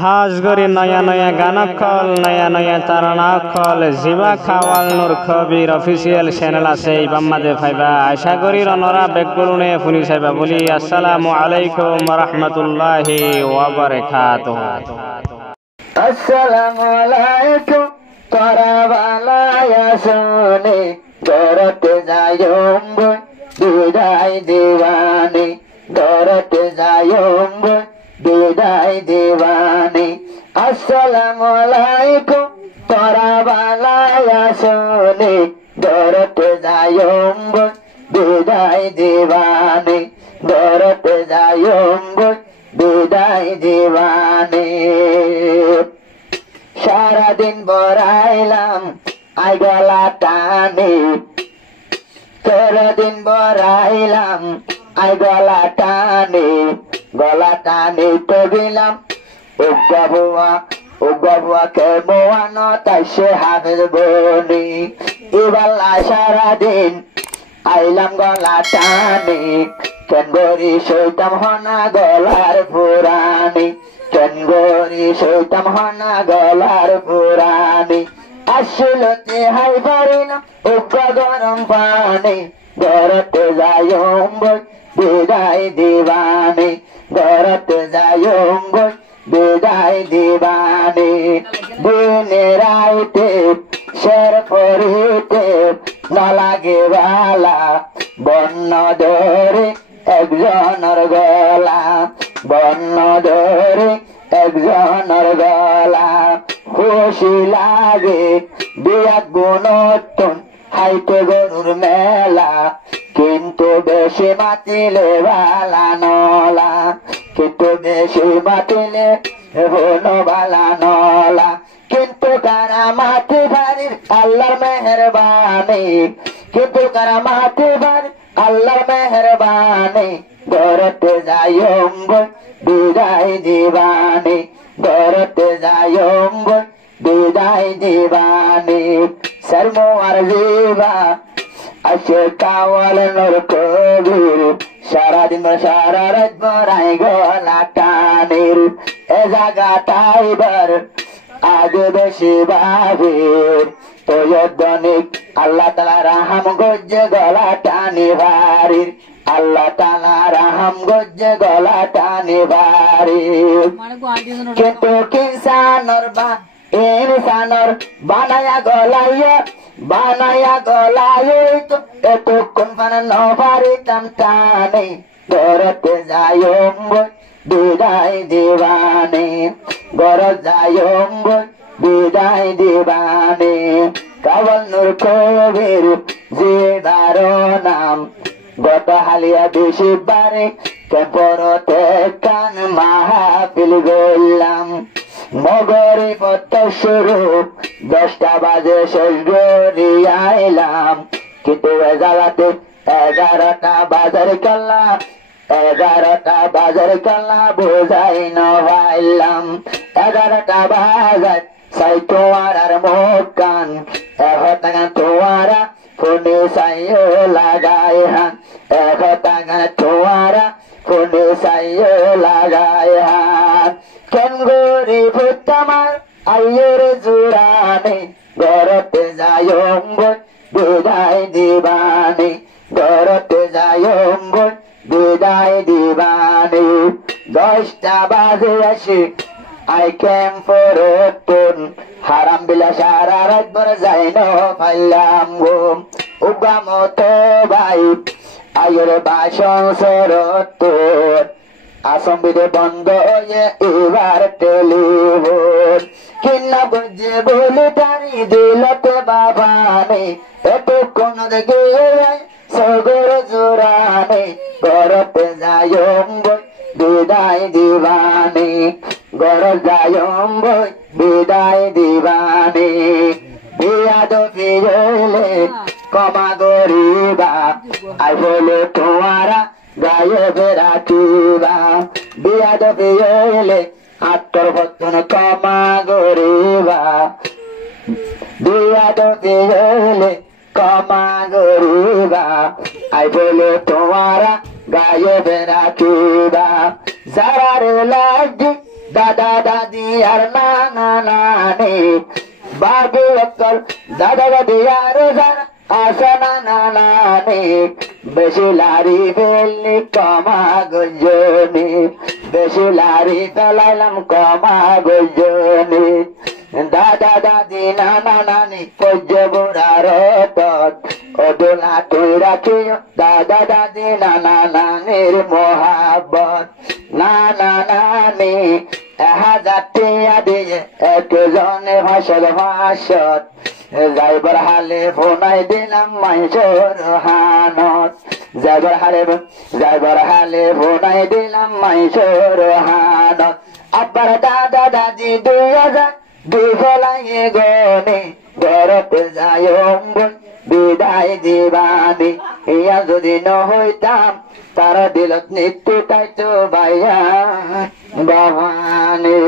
হাজ গরি নয়া নয়া গান কল নয়া নয়া তারানা কল জিবা খাওয়াল নূর খবির অফিসিয়াল চ্যানেল আছে ইবাম্মাদে ফাইবা আশা করি রনরা বেকগুলুনে ফুনি সাইবা বলি আসসালামু আলাইকুম ওয়া রাহমাতুল্লাহি ওয়া বারাকাতুহু। আসসালামু আলাইকুম তোরা বালায়া শুনে দরতে যায়ম বিদায় দিবানি দরতে যায়ম বিদায় দিবানি। আসসালামু আলাইকুম তোরা বালায়া শুনে দরতে যায়ম বিদায় দিবানি দরতে যায়ম বিদায় দিবানি। সারাদিন বরাইলাম আই গলা টানে সারাদিন বরাইলাম আই গলা টানে তো দিলাম উগ্গা কে মোয়ানো তাই সে হাফেজ বনি ইবাল্লা সারাদিন আইলাম গলা টানে কেন গরি সইতাম হনা গলার পুরানি কেন গরি সইতাম হনা গলার পুরানি। আসলতে হাই পারি না উগ্র গরম পানি ঘরতে যায়ম বিদায় দিবানি ঘরতে যায়ম বিদায় দিবানি। দিনে রাইতে শের পরিতে নলাগে বালা বন্য ধরে একজনের গলা বন্য ধরে একজনের গলা। খুশি লাগে বিয়াত গুণতন হাইতে গরুর মেলা কিন্তু বেশি মাতিলে বালা নলা কিন্তু বেশি মাতিলে হলো বালা নলা। কিন্তু কারা মাটি ভারির আল্লাহর মেহরবানি কিন্তু কারা মাটি ভারির আল্লাহর মেহরবানি ঘরতে যায়ম বিদায় দিবানি ঘরতে যায়ম বিদায় দিবানি। শর্মো আর জিবা আসে কাওয়াল নূর কবির সারাদিন সারা রাত বরাই গলা টানির এ জায়গাটাই বার আগে বেশি ভাবির তৈদনিক আল্লাহ তাআলা রাহাম গজ্জে গলা টানি ভারির আল্লাহ তাআলা রাহাম গজ্জে গলা টানি ভারির। কিন্তু কিসানর বা ইনসানর বানায়া গলায় তো এতক্ষণ পানা নভারিতাম টানে ঘরতে যায়ম বিদায় দিবানি ঘর যায়ম বিদায় দিবানি। কাওয়াল নূর কবির জিদার নাম গত হালিয়া বেশি বারে কেপরতে কান মাহফিল গইলাম মগরি পত্ত শুরু 10টা বাজে শেষ গড়ি আইলাম কিন্তু এজালাতে 11টা বাজার কাল্লা বোঝাই নভাইলাম 11টা বাজার সাই তোয়ারার মোকান এহতাগা তোয়ারা ফোনে সাইও লাগাই হান এহতাগা তোয়ারা ফোনে সাইও লাগাই হান। কেন গরি ভুতামার আইয়ের জুরানি ঘরতে যায়ম বিদায় দিবানি ঘরতে যায়ম বিদায় দিবানি। 10টা বাজে আসি I came for a tune haram bila সারা রাত ভর যাইনো ফাইলাম ঘুম উগা মতো ভাই আয়ের বাসন সরতন আসম্বিদে বন্ধ হয়ে এবার টেলিফোন কিনা বুঝে বলে তারি দিলতে বাবানে এতক্ষণ দেখে সগর জোরানে ঘরতে যায়ম বিদায় দিবানি ঘর যায়ম বিদায় দিবানি। বিয়াদ ফিরলে কমা গরিবা আই বলে তোমারা গায়ে বেড়াতিবা বিয়াদ ফিরলে আত্মর বর্তন কমা গরিবা বিয়াদ ফিরলে কমা গরিবা আই বলে তোমারা গায়ে বেড়াতিবা যারার লাগি দাদা দাদি আর নানা নানি বাবু অক্কল দাদা দাদি আর যারা আসা নানা নানি বেশি লারি ফেললি কমা গঞ্জনি বেশি লারি ফেলাইলাম কমা গঞ্জনি দাদা দাদি নানা নানি কজ্জ বুড়ার ওদোলা তুই রাখিও দাদা দাদি নানা নানির মোহাব্বত নানা নানি 1000 টিয়া দিয়ে একজনে ভাষত যাইবার হালে ফোনাই দিলাম মাইসোর হানত যাইবার হালে ফোনাই দিলাম মাইসোর হানত আব্বার দাদা দাদি 2000 দুই ফলাইয়ে গনে ঘরতে যায় বিদায় দিবানি ইয়া যদি ন হইতাম তারা দিলত নিত্যু তাইতো ভাইয়া বাবানে